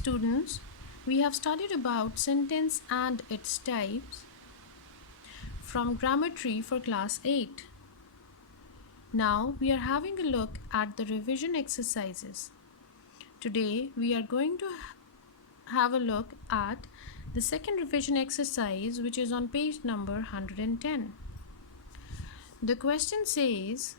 Students, we have studied about sentence and its types from Grammar Tree for class 8. Now we are having a look at the revision exercises. Today we are going to have a look at the second revision exercise, which is on page number 110. The question says,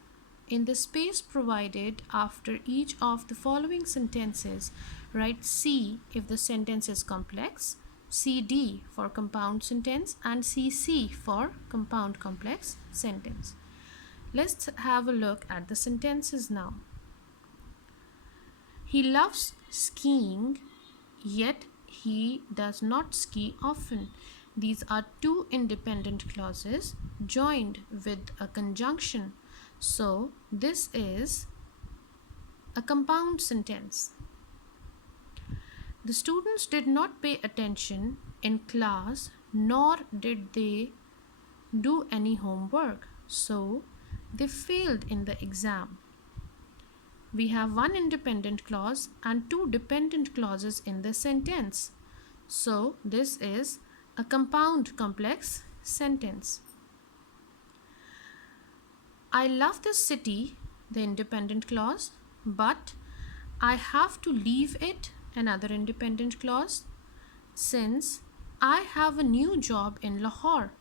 in the space provided after each of the following sentences, write C if the sentence is complex, CD for compound sentence, and CC for compound complex sentence. Let's have a look at the sentences now. He loves skiing, yet he does not ski often. These are two independent clauses joined with a conjunction. So this is a compound sentence. The students did not pay attention in class, nor did they do any homework. So they failed in the exam. We have one independent clause and two dependent clauses in the sentence. So this is a compound complex sentence. I love the city, the independent clause, but I have to leave it, another independent clause, since I have a new job in Lahore.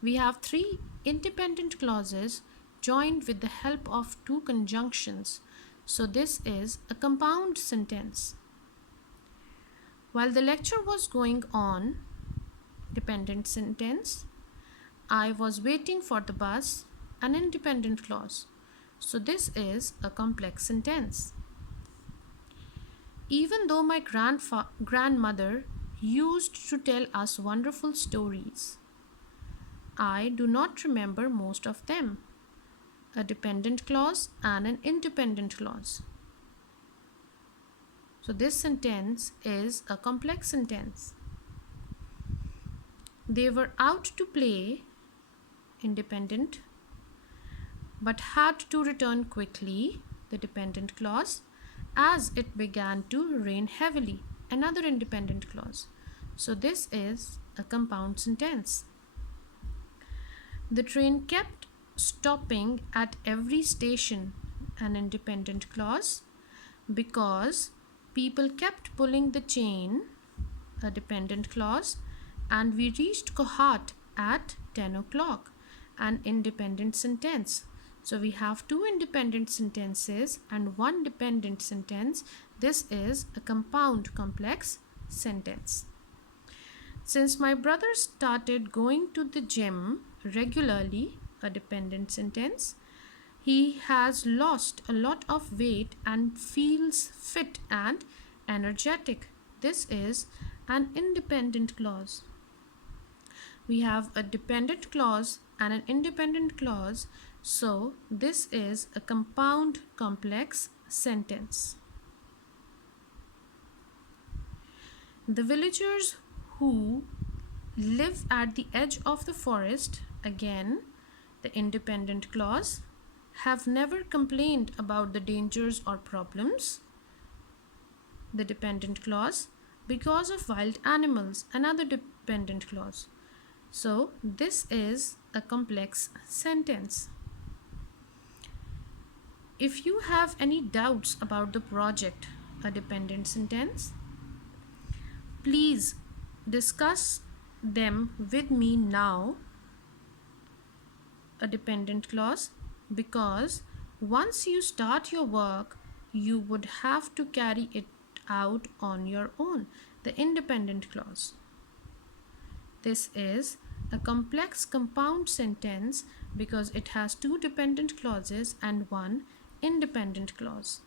We have three independent clauses joined with the help of two conjunctions. So this is a compound sentence. While the lecture was going on, dependent sentence, I was waiting for the bus, an independent clause. So this is a complex sentence. Even though my grandmother used to tell us wonderful stories, I do not remember most of them. A dependent clause and an independent clause. So this sentence is a complex sentence. They were out to play, independent, but had to return quickly, the dependent clause, as it began to rain heavily, another independent clause. So this is a compound sentence. The train kept stopping at every station, an independent clause, because people kept pulling the chain, a dependent clause, and we reached Kohat at 10 o'clock, an independent sentence. So we have two independent sentences and one dependent sentence. This is a compound complex sentence. Since my brother started going to the gym regularly, a dependent sentence, he has lost a lot of weight and feels fit and energetic. This is an independent clause. We have a dependent clause and an independent clause. So this is a compound complex sentence. The villagers who live at the edge of the forest, again the independent clause, have never complained about the dangers or problems, the dependent clause, because of wild animals, another dependent clause. So this is a complex sentence. If you have any doubts about the project, a dependent sentence, please discuss them with me now, a dependent clause, because once you start your work, you would have to carry it out on your own, the independent clause. This is a complex compound sentence because it has two dependent clauses and one independent clause.